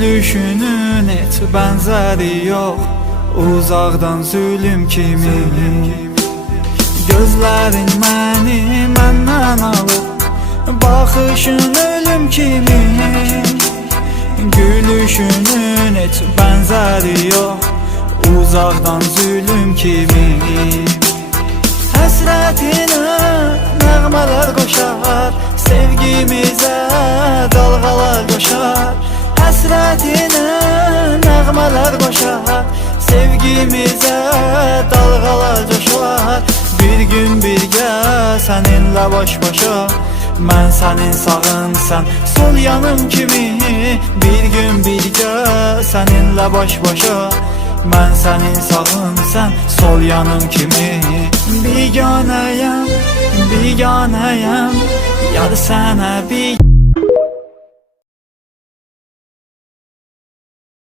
Gülüşünün heç bənzəri yox, uzaqdan zülüm kimi. Gözlərin məni məndən alır, baxışın ölüm kimi. Gülüşünün heç bənzəri yox, uzaqdan zülüm kimi. Həsrətinə nəğmələr qoşar, sevgimizə dalğalar qoşar. Həsrətinə nəğmələr qoşar, sevgimizə dalğalar coşar. Bir gün birgə səninlə baş-başa, mən sənin sağın, sən sol yanım kimi. Bir gün birgə səninlə baş-başa, mən sənin sağın, sən sol yanım kimi. Biganəyəm, biganəyəm, yar sənə biganəyəm.